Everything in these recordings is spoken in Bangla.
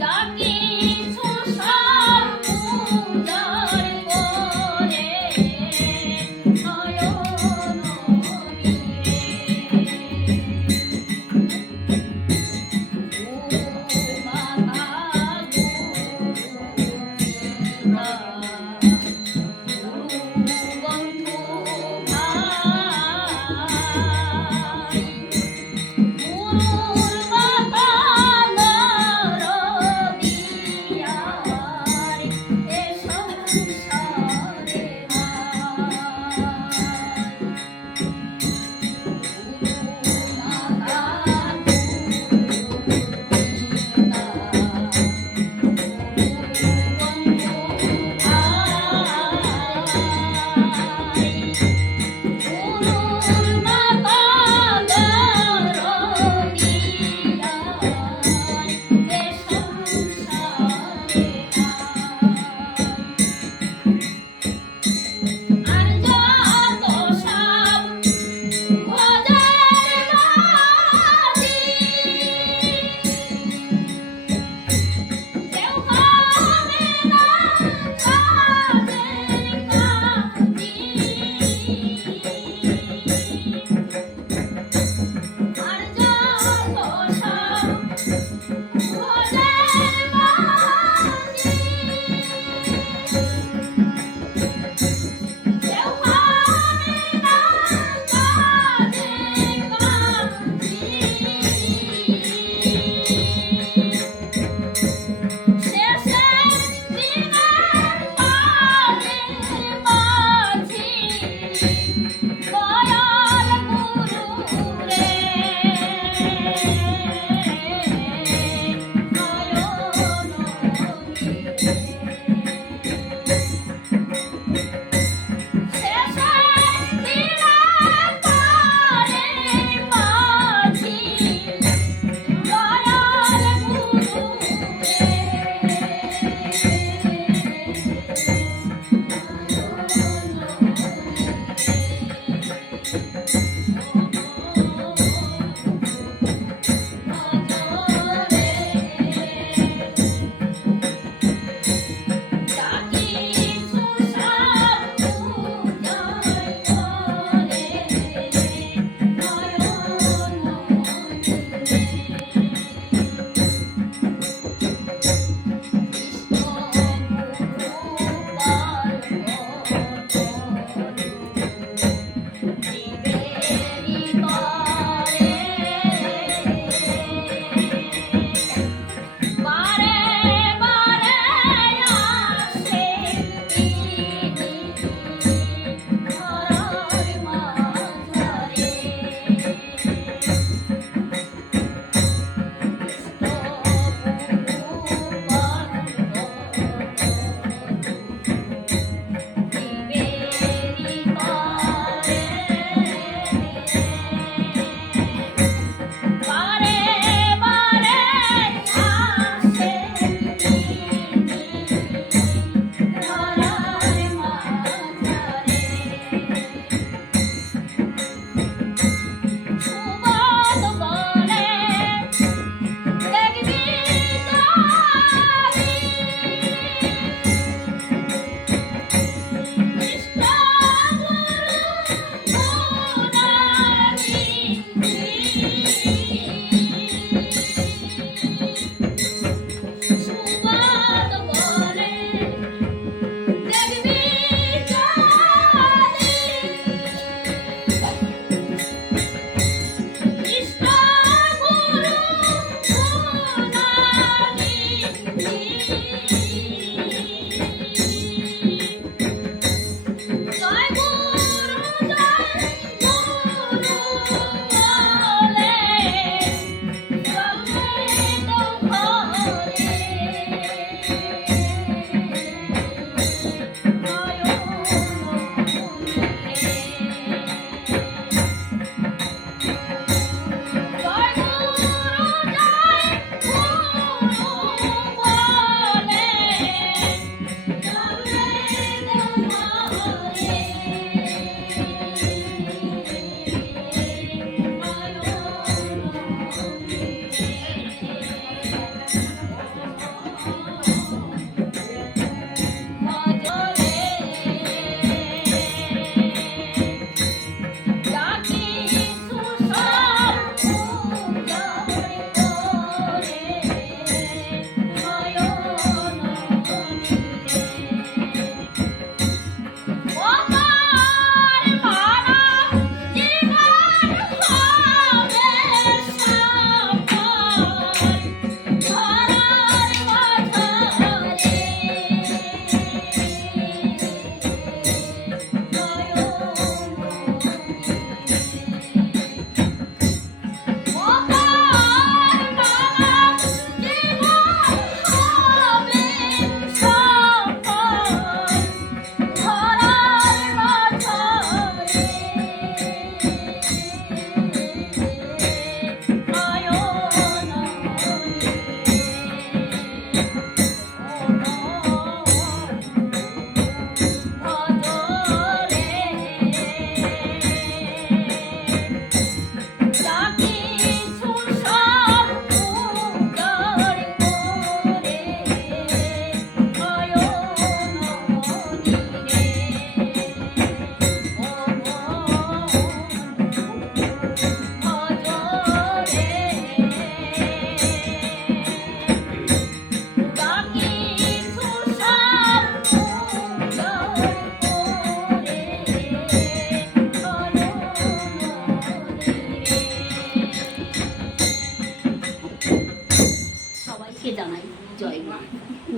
যাকে সুসম্মান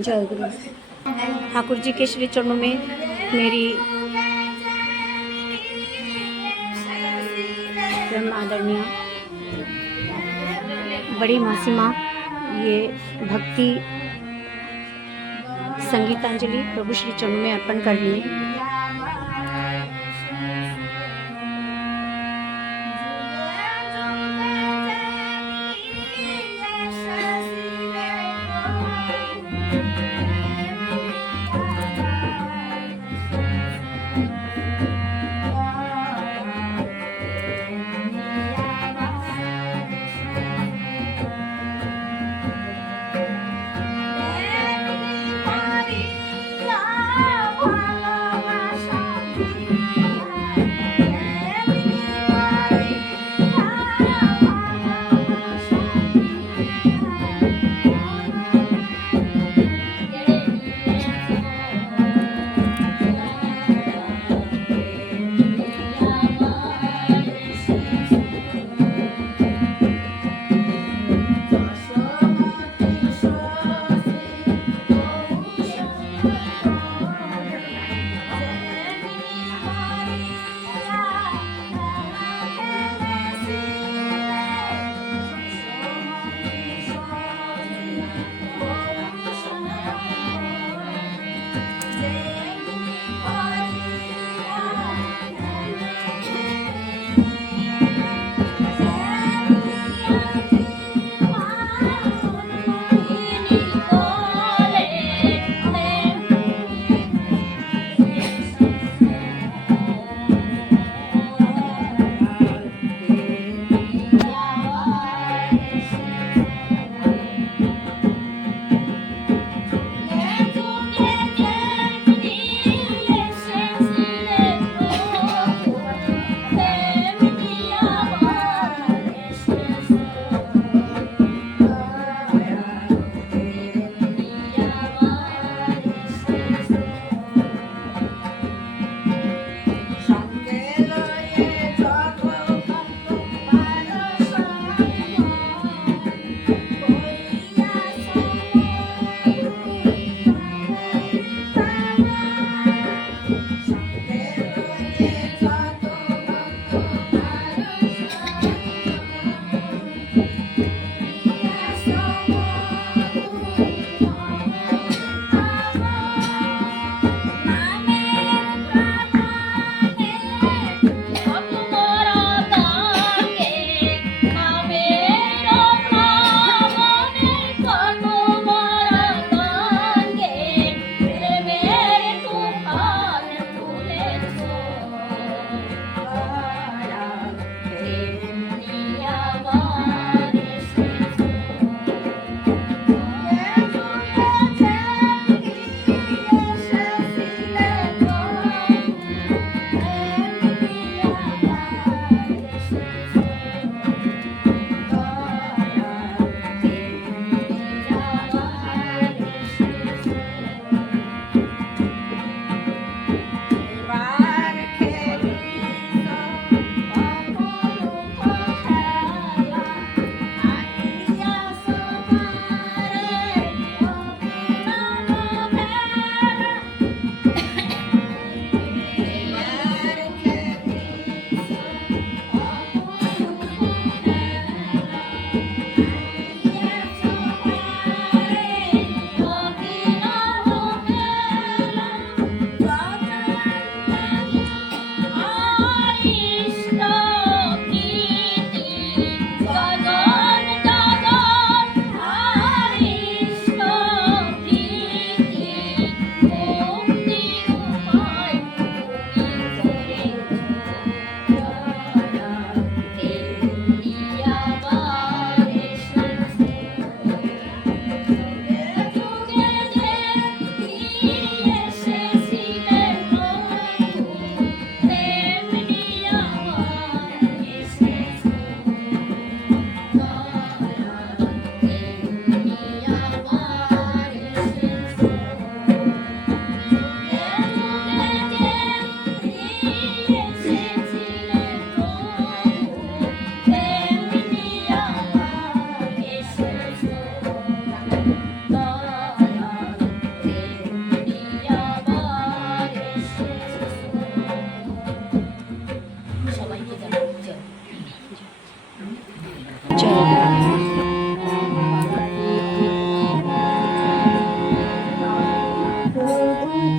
जय गुरु। ठाकुर जी के श्री चरणों में मेरी परम आदरणीय बड़ी मासी माँ ये भक्ति संगीतांजलि प्रभु श्री चरणों में अर्पण कर रही है।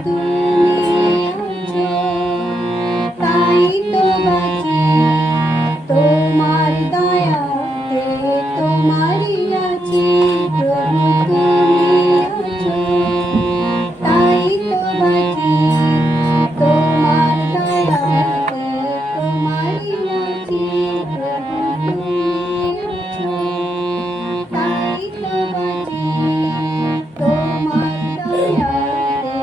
তুমি আছো, তাই তো বাঁচি তোমার দয়াতে, তোমারই আছি প্রভু তুমি আছো, তাই তো বাঁচি তোমার দয়াতে, তোমারই আছি প্রভু তুমি আছো, তাই তো বাঁচি তোমার দয়াতে।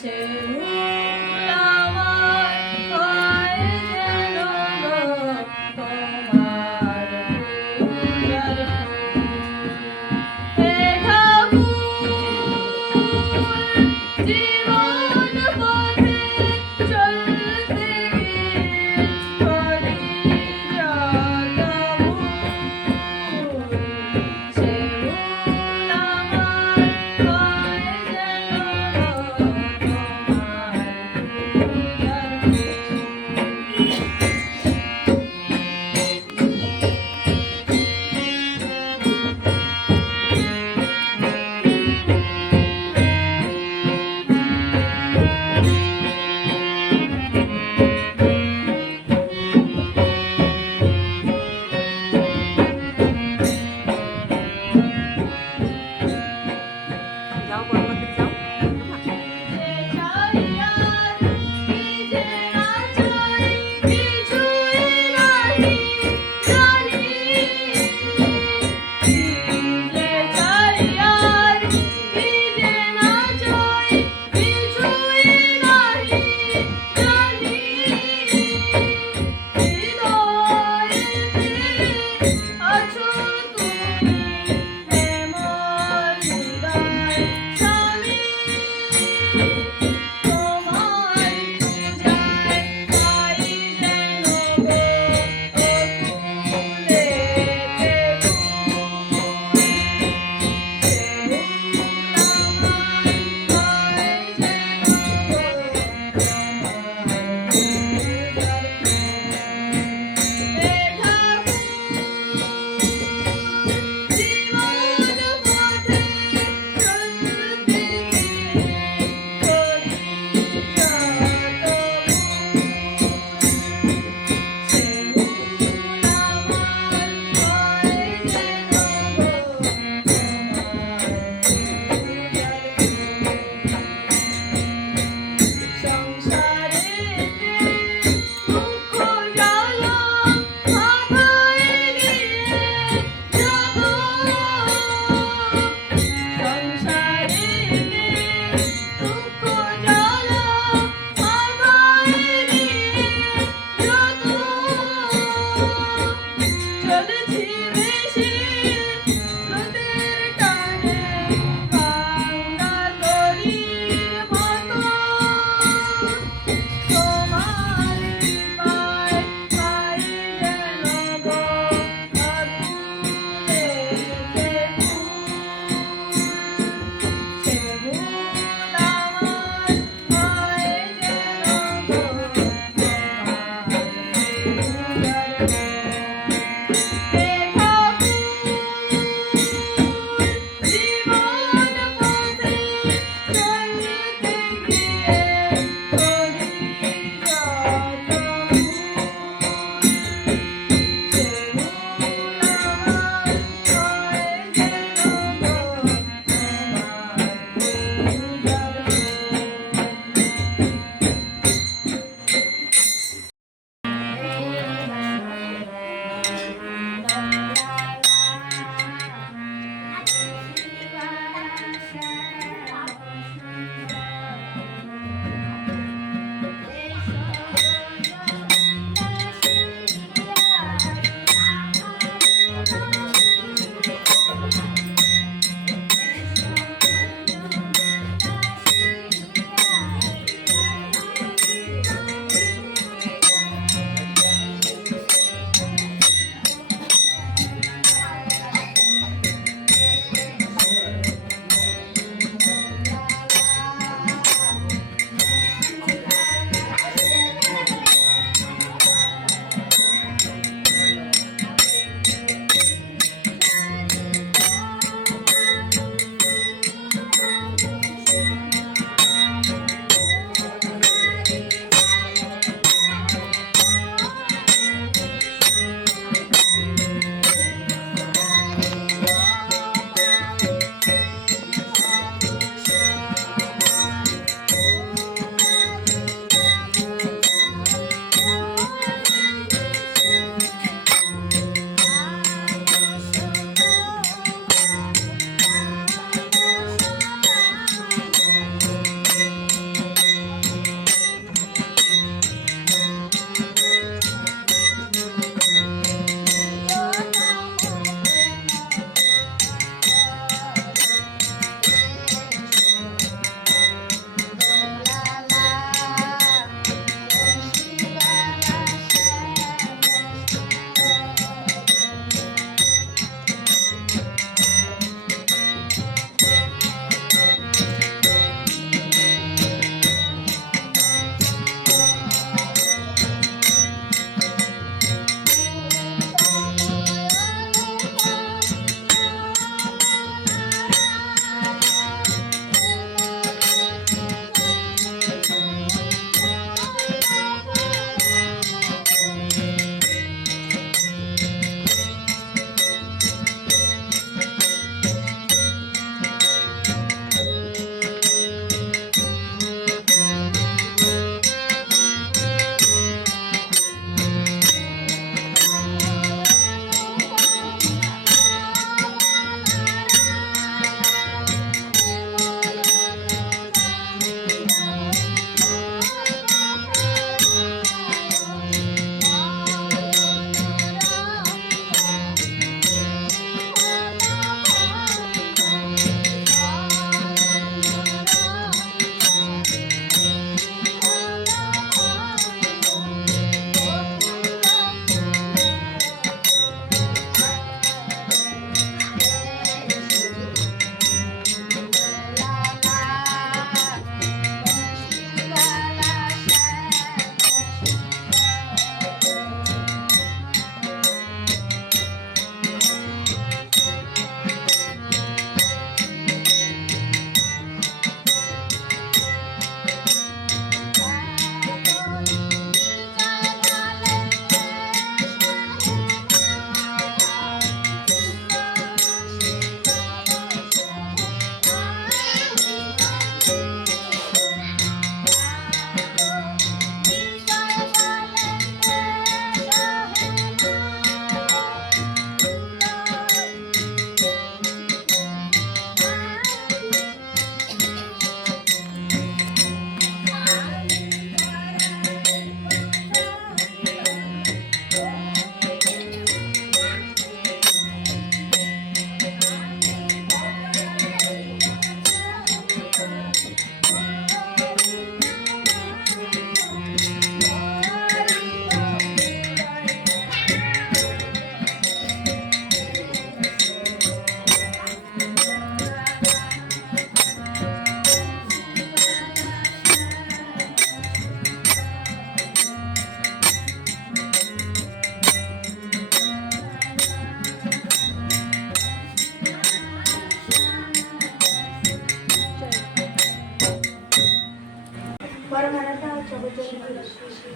সে ভুল আমার হয় যেন গো তোমার পূজার হে ঠাকুর জীবন পথে চলতে গিয়ে করি যত ভুল সে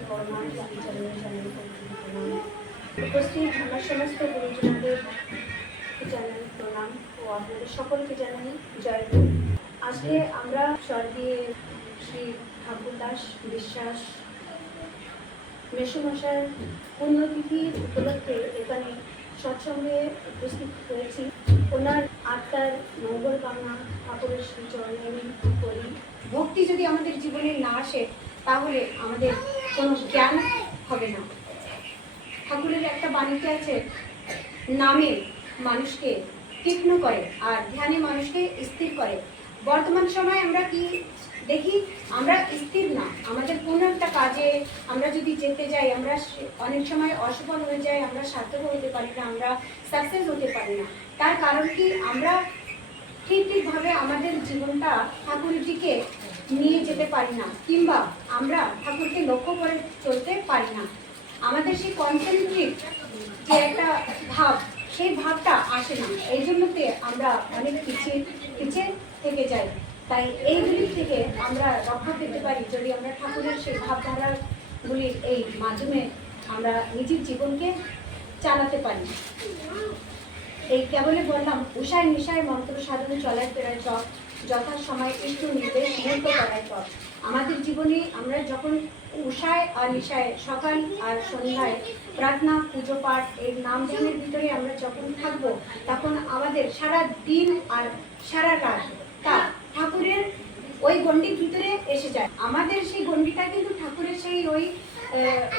প্রণাম চরণে জানাই প্রণাম। উপস্থিত আমার সমস্ত গুরুজনদের জানাই প্রণাম ও আপনাদের সকলকে জানাই জয় গুরু। আজকে আমরা স্বর্গীয় শ্রী ঠাকুরদাস বিশ্বাস মেসোমশাইয়ের পুণ্যতিথি উপলক্ষে এখানে সৎসঙ্গে উপস্থিত হয়েছি। ওনার আত্মার মঙ্গল কামনা ঠাকুরের শ্রীচরণে করি। ভক্তি যদি আমাদের জীবনে না আসে তাহলে আমাদের কোনো জ্ঞান হবে না। ঠাকুরের একটা বাণীতে আছে, নামে মানুষকে তীক্ষ্ণ করে আর ধ্যানে মানুষকে স্থির করে। বর্তমান সময়ে আমরা কি দেখি, আমরা স্থির না। আমাদের কোনো একটা কাজে আমরা যদি যেতে যাই, আমরা অনেক সময় অসফল হয়ে যাই, আমরা সার্থক হতে পারি না, আমরা সাকসেস হতে পারি না। তার কারণ কি, আমরা ঠিকভাবে আমাদের জীবনটা ঠাকুরের দিকে নিয়ে যেতে পারি না, কিংবা আমরা ঠাকুরকে লক্ষ্য করে চলতে পারি না। আমাদের সেই কনসেন্ট্রেট যে একটা ভাব, সেই ভাবটা আসে না। এই জন্যতে আমরা অনেক পিছিয়ে থেকে যাই। তাই এইগুলি থেকে আমরা রক্ষা পেতে পারি যদি আমরা ঠাকুরের সেই ভাবধারাগুলির এই মাধ্যমে আমরা নিজের জীবনকে চালাতে পারি। এই কেবলই বললাম, উষায় নিশায় মন্ত্র সাধন চলায় ফেরায় চক, যথা সময় একটু নির্দেশ মুহূর্ত করায় চক। আমাদের জীবনে আমরা যখন উষায় আর নিশায়, সকাল আর সন্ধ্যায় প্রার্থনা পুজো পাঠ এই নাম ধ্যানের ভিতরে আমরা যখন থাকবো, তখন আমাদের সারা দিন আর সারা রাত তা ঠাকুরের ওই গণ্ডির ভিতরে এসে যায়। আমাদের সেই গণ্ডিটা কিন্তু ঠাকুরের সেই ওই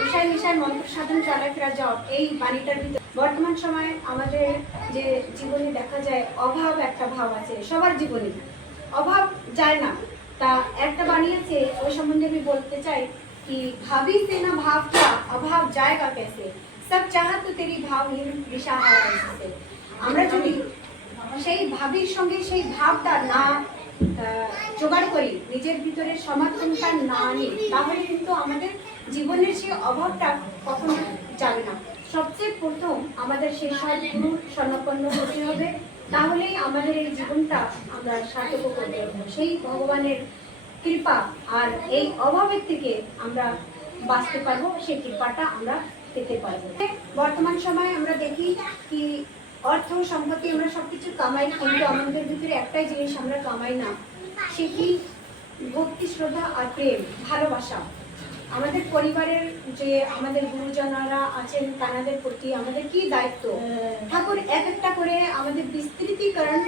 উষায় নিশায় মন্ত্র সাধন চলাফেরা যাও এই বাণীটার ভিতরে। বর্তমান সময়ে আমাদের যে জীবনে দেখা যায় অভাব একটা ভাব আছে, সবার জীবনে অভাব যায় না। তা একটা বাণী আছে, ওই সম্বন্ধে আমি বলতে চাই कि भाभी से ना भाव क्या अभाव जाएगा कैसे, सब चाहत तो तेरी भावहीन दिशाहारा ऐसे। আমরা যদি সেই ভাবির সঙ্গে সেই ভাবটা না জোগাড় করি, নিজের ভিতরে সমর্থনটা না আনি, তাহলে কিন্তু আমাদের জীবনের সেই অভাবটা কখনো যাবে না। সবচেয়ে প্রথম আমাদের সেই সদ্গুরু শরণাপন্ন হতে হবে, তাহলেই আমাদের এই জীবনটা আমরা সার্থক করতে পারবো। সেই ভগবানের কৃপা আর এই অভাবের থেকে আমরা বাঁচতে পারবো, সেই কৃপাটা আমরা পেতে পারবো। বর্তমান সময়ে আমরা দেখি কি অর্থ সম্পত্তি আমরা সবকিছু কামাই, কিন্তু আমাদের ভিতরে একটাই জিনিস আমরা কামাই না, সে কি ভক্তি, শ্রদ্ধা আর প্রেম, ভালোবাসা। আমাদের পরিবারের যে আমাদের গুরুজনরা আছেন, তাদের প্রতি আমাদের কি দায়িত্ব, ঠাকুর এক একটা করে আমাদের বিস্তৃতিকরণ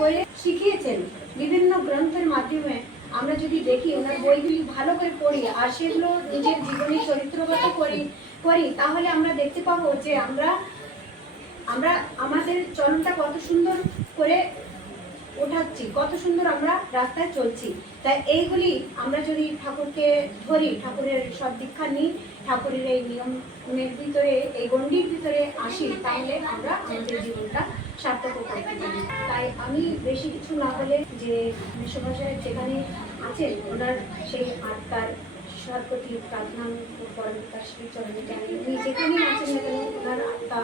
করে শিখিয়েছেন বিভিন্ন গ্রন্থের মাধ্যমে। আমরা যদি দেখি ওনার বইগুলি ভালো করে পড়ি আর সেগুলো নিজের জীবনে চরিত্রগত করি, তাহলে আমরা দেখতে পাবো যে আমরা আমাদের চরণটা কত সুন্দর করে ওঠাচ্ছি, কত সুন্দর আমরা রাস্তায় চলছি। তাই এইগুলি আমরা যদি ঠাকুরকে ধরি, ঠাকুরের সব দীক্ষা নিই, ঠাকুরের এই নিয়মের ভিতরে, এই গণ্ডির ভিতরে আসি, তাহলে আমরা আমাদের জীবনটা সার্থক করতে পারি। তাই আমি বেশি কিছু না বলে, যে মেসোমশাই যেখানে আছেন ওনার সেই আত্মার সর্বতি প্রার্থনা পরম পিতার শ্রীচরণে জানি, উনি যেখানেই আছেন না কেন ওনার আত্মা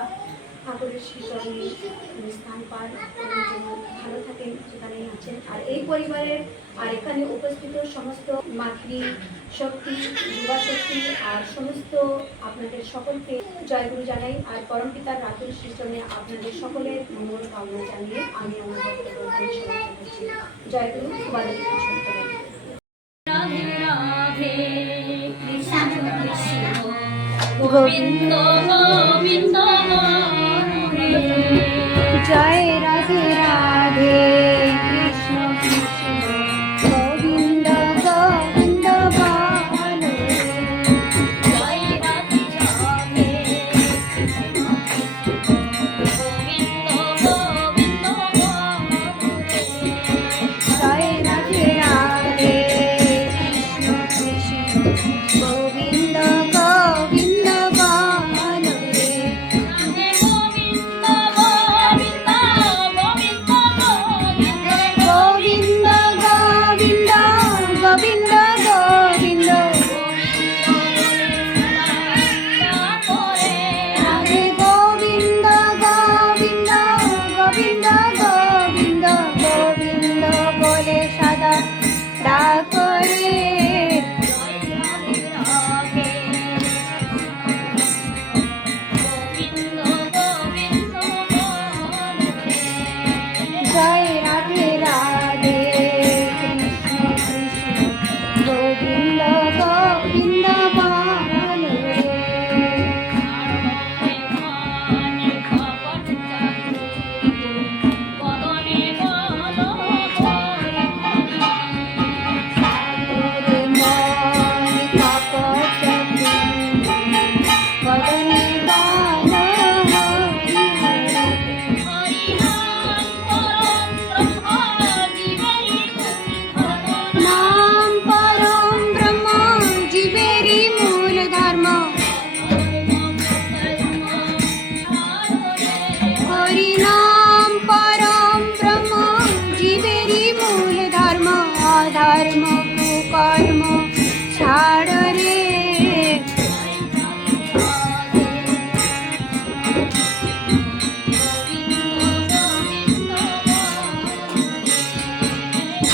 ঠাকুরের শ্রীচরণে স্থান পান, উনি যেন ভালো থাকেন যেখানেই আছেন। আর এই পরিবারের আর এখানে উপস্থিত সমস্ত মাতৃ শক্তি, যুবা শক্তি আর সমস্ত আপনাদের সকলকে জয়গুরু জানাই। আর পরম পিতার রাতুল শ্রীচরণে আপনাদের সকলের মঙ্গল কামনা জানিয়ে আমি আমার বক্তব্য সমাপ্ত করছি। জয়গুরু, বালক কৃষ্ণ। রাধে রাধে কৃষ্ণ কৃষ্ণ গোবিন্দ গোবিন্দ জয় রাধে রাধে কৃষ্ণ কৃষ্ণ গোবিন্দ গোবিন্দ বলো। জয় রাধে রাধে কৃষ্ণ কৃষ্ণ গোবিন্দ গোবিন্দ জয় রাধে রাধে কৃষ্ণ কৃষ্ণ গোবিন্দ গোবিন্দ বলো রে। গোবিন্দ গোবিন্দ গোবিন্দ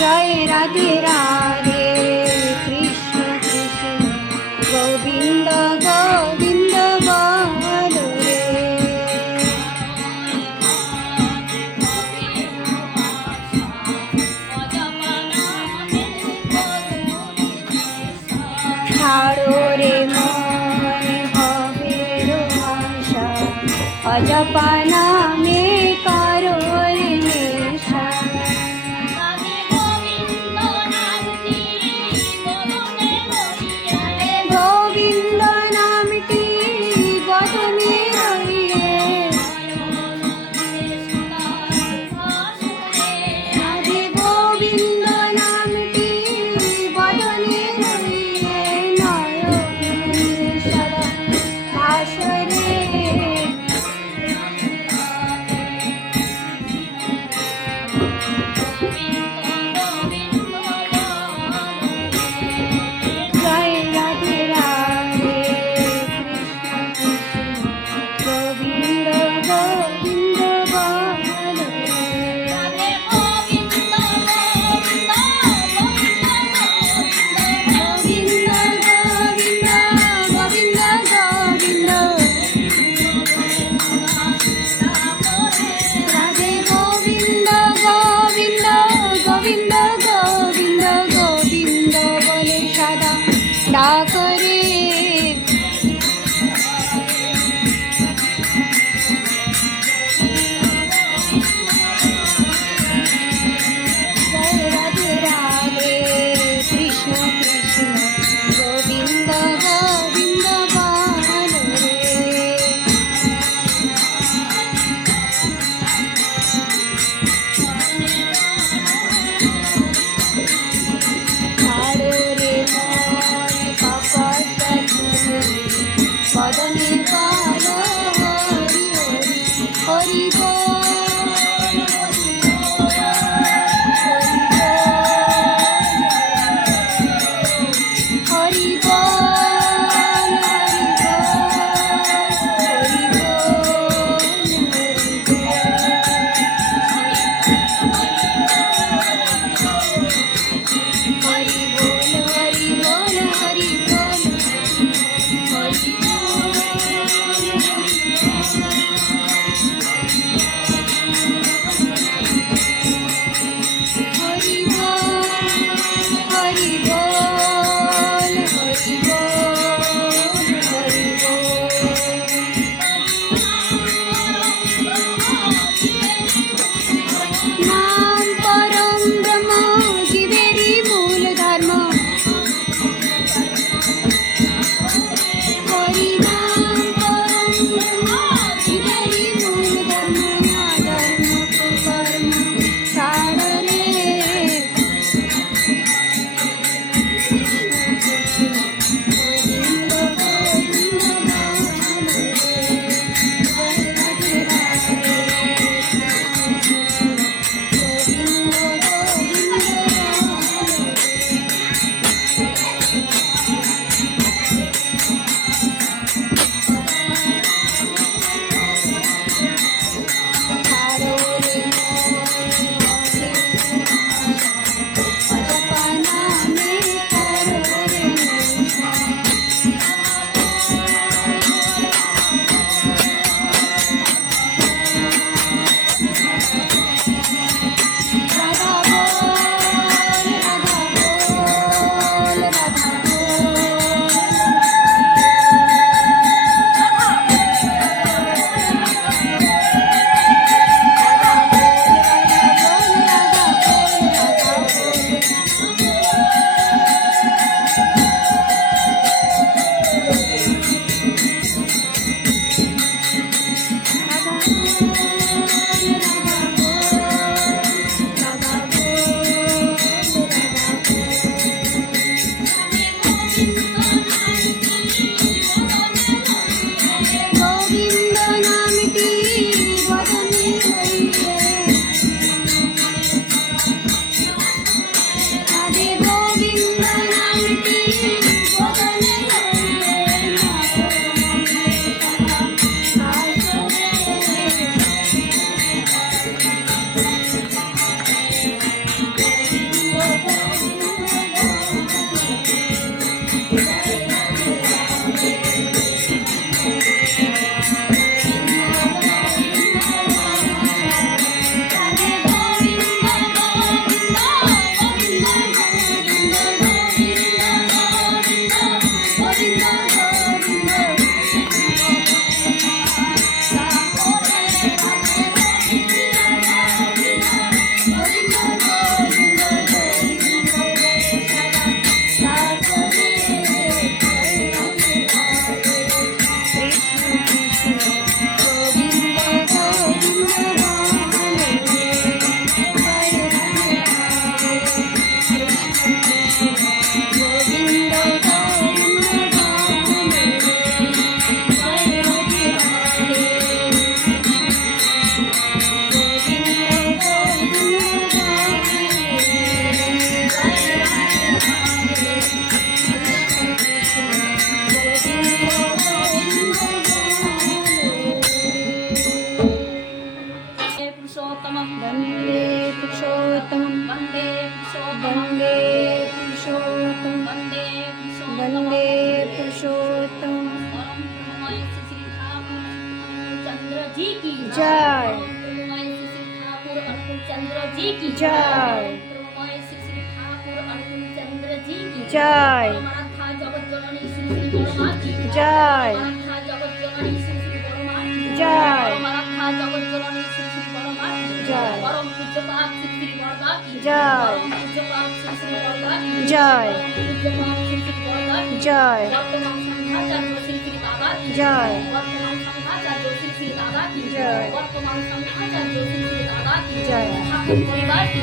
জয় রাধে রাধে কৃষ্ণ কৃষ্ণ গোবিন্দ গোবিন্দ বল রে। ছাড়ো রে মন ভবের আশা অজপা নামে করো রে নেশা। গোবিন্দ নামটি বদনে রইয়ে রাধে গোবিন্দ নামটি বদনে রইয়ে নয়নে সদা ভাসরে। चंद्र जी की जय। प्रेममय श्री श्री ठाकुर अनुकूल चंद्र जी की जय। परमाराध्या जगत जननी श्री श्री बड़मा की जय। परमाराध्या जगत जननी श्री श्री बड़मा की जय। परमाराध्या जगत जननी श्री श्री बड़मा की जय। परम पूज्यपाद श्री श्री बड़दा की जय। परम पूज्यपाद श्री श्री बड़दा की जय। परम पूज्यपाद श्री श्री बड़दा की जय। वर्तमान संघाचार्य श्री श्री दादा की जय। वर्तमान संघाचार्य श्री श्री दादा की जय। वर्तमान संघाचार्य श्री श्री दादा की जय। ठाकुर परिवार की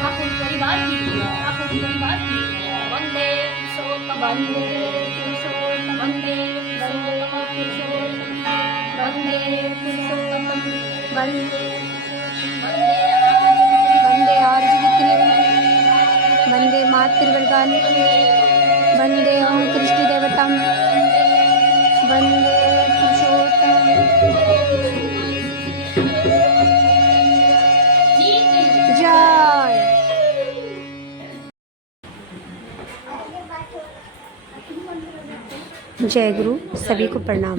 ठाकुर परिवार की ठाकुर परिवार की वंदे पुरुषोत्तम वंदे पुरुषोत्तम वंदे पुरुषोत्तम वंदे पुरुषोत्तम वंदे वंदे वंदे आर्जवित्रिं वंदे मातृवर्गान् वंदे ओं कृष्णदेवतां वंदे पुरुषोत्तम जी की जय। जय गुरु, सभी को प्रणाम।